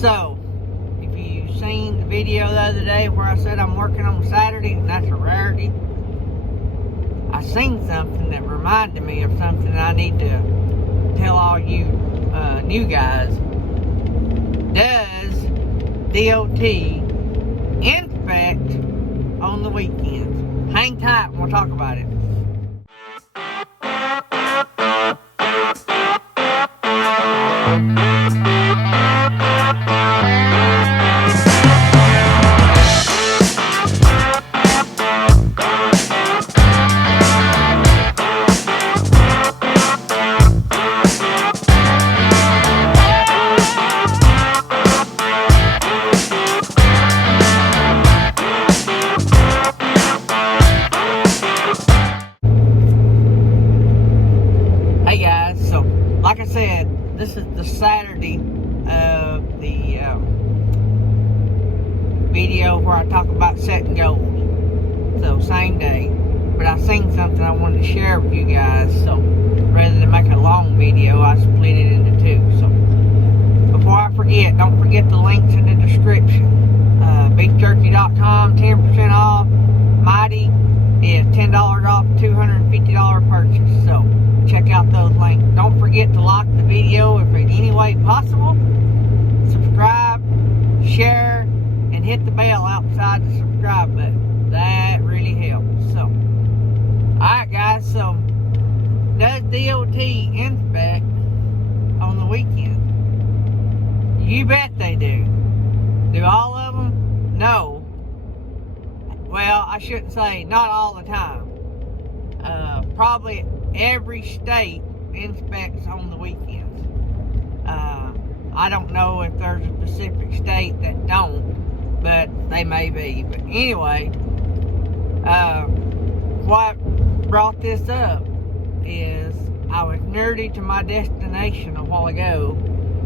So, if you seen the video the other day where I said I'm working on Saturday, and that's a rarity, I seen something that reminded me of something I need to tell all you new guys. Does DOT inspect on the weekends? Hang tight and we'll talk about it. Like I said, this is the Saturday of the video where I talk about setting goals. So, same day. But I seen something I wanted to share with you guys. So, rather than make a long video, I split it into two. So, before I forget, don't forget the links in the description. Beefjerky.com, 10% off. Mytee is $10 off, $250 purchase. So, check out those links. Don't forget to like the video if in any way possible. Subscribe, share, and hit the bell outside the subscribe button. That really helps. So, alright guys, so does DOT inspect on the weekend? You bet they do. Do all of them? No. Well, I shouldn't say not all the time. Probably every state inspects on the weekends. I don't know if there's a specific state that don't, but they may be. But anyway, what brought this up is I was nerdy to my destination a while ago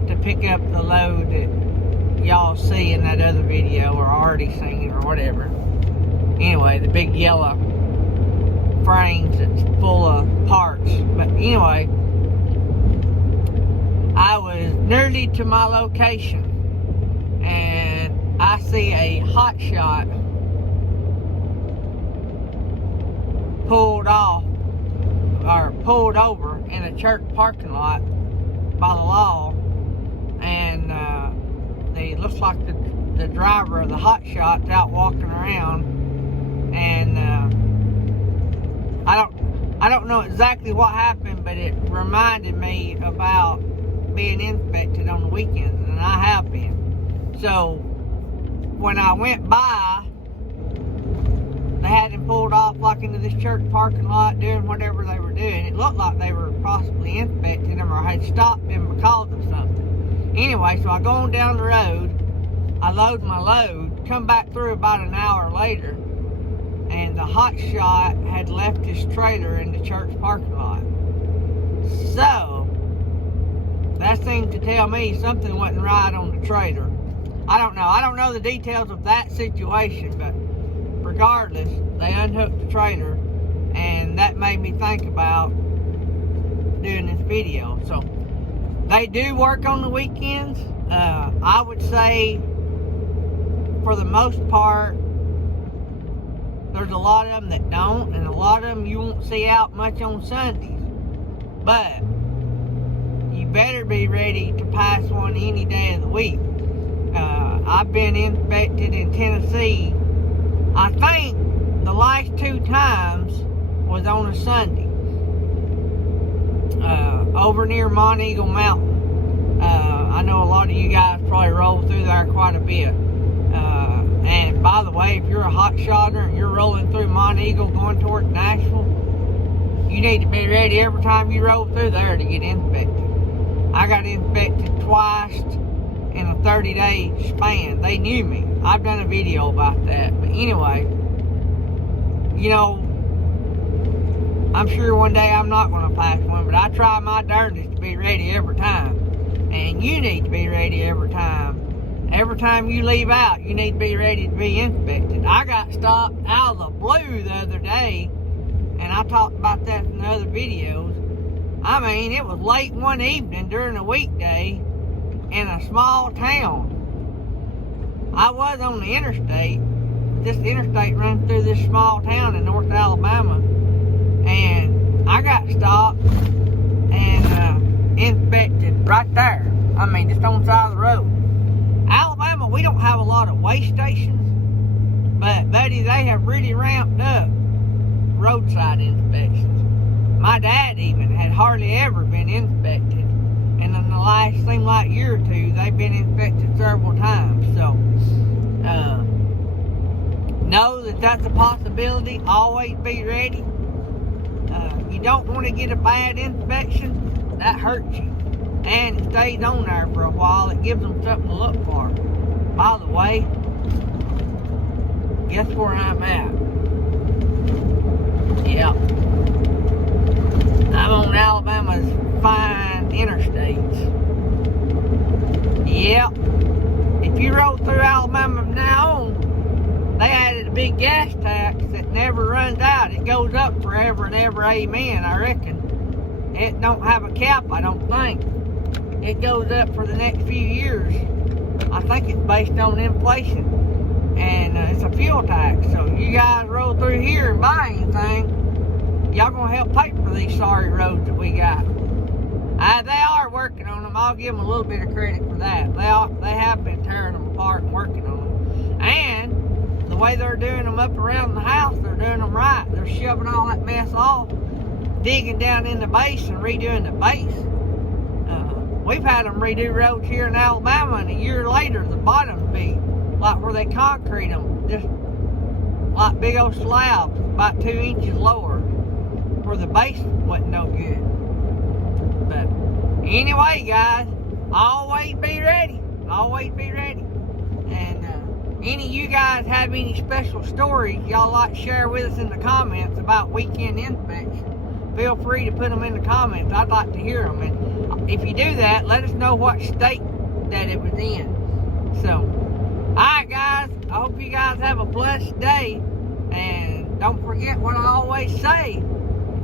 to pick up the load that y'all see in that other video or already seen or whatever. Anyway, the big yellow frames that's full of parts. But anyway, I was nearly to my location and I see a Hotshot pulled off or pulled over in a church parking lot by the law, and it looks like the driver of the Hotshot's out walking around, and I don't know exactly what happened, but it reminded me about being inspected on the weekends, and I have been. So, when I went by, they had him pulled off like into this church parking lot doing whatever they were doing. It looked like they were possibly inspecting him or had stopped him because of something. Anyway, so I go on down the road, I load my load, come back through about an hour later, and the Hotshot had left his trailer in the church parking lot. So, that seemed to tell me something wasn't right on the trailer. I don't know. I don't know the details of that situation, but regardless, they unhooked the trailer, and that made me think about doing this video. So, they do work on the weekends. I would say, for the most part, there's a lot of them that don't, and a lot of them you won't see out much on Sundays. But you better be ready to pass one any day of the week. I've been inspected in Tennessee. I think the last 2 times was on a Sunday. Over near Mont Eagle Mountain. I know a lot of you guys probably roll through there quite a bit. And by the way, if you're a hot shotter and you're rolling through Mont Eagle going towards Nashville, you need to be ready every time you roll through there to get inspected. I got inspected twice in a 30-day span. They knew me. I've done a video about that. But anyway, you know, I'm sure one day I'm not going to pass one, but I try my darndest to be ready every time. And you need to be ready every time. Every time you leave out, you need to be ready to be inspected. I got stopped out of the blue the other day, and I talked about that in the other videos. I mean, it was late one evening during a weekday in a small town. I was on the interstate. This interstate runs through this small town in North Alabama, and I got stopped and inspected right there. I mean, just on the side of the road. Alabama, we don't have a lot of weigh stations, but buddy, they have really ramped up roadside inspections. My dad even had hardly ever been inspected, and in the last seemed like year or two, they've been inspected several times. So know that that's a possibility. Always be ready. You don't want to get a bad inspection. That hurts you, and it stays on there for a while. It gives them something to look for. By the way, guess where I'm at? Yep, I'm on Alabama's fine interstates. Yep, if you roll through Alabama from now on, they added a big gas tax that never runs out. It goes up forever and ever, amen, I reckon. It don't have a cap, I don't think. It goes up for the next few years. I think it's based on inflation. And it's a fuel tax. So you guys roll through here and buy anything, y'all gonna help pay for these sorry roads that we got. They are working on them. I'll give them a little bit of credit for that. They have been tearing them apart and working on them. And the way they're doing them up around the house, they're doing them right. They're shoving all that mess off, digging down in the base and redoing the base. We've had them redo roads here in Alabama, and a year later, the bottoms be like where they concrete them, just like big old slabs, about 2 inches lower, where the base wasn't no good. But anyway, guys, always be ready. Always be ready. And any of you guys have any special stories y'all like to share with us in the comments about weekend inspection, feel free to put them in the comments. I'd like to hear them. And if you do that, let us know what state that it was in. So, alright guys, I hope you guys have a blessed day. And don't forget what I always say.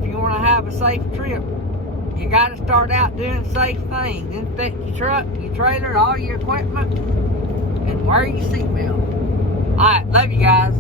If you want to have a safe trip, you got to start out doing safe things. Inspect your truck, your trailer, all your equipment, and wear your seatbelt. Alright, love you guys.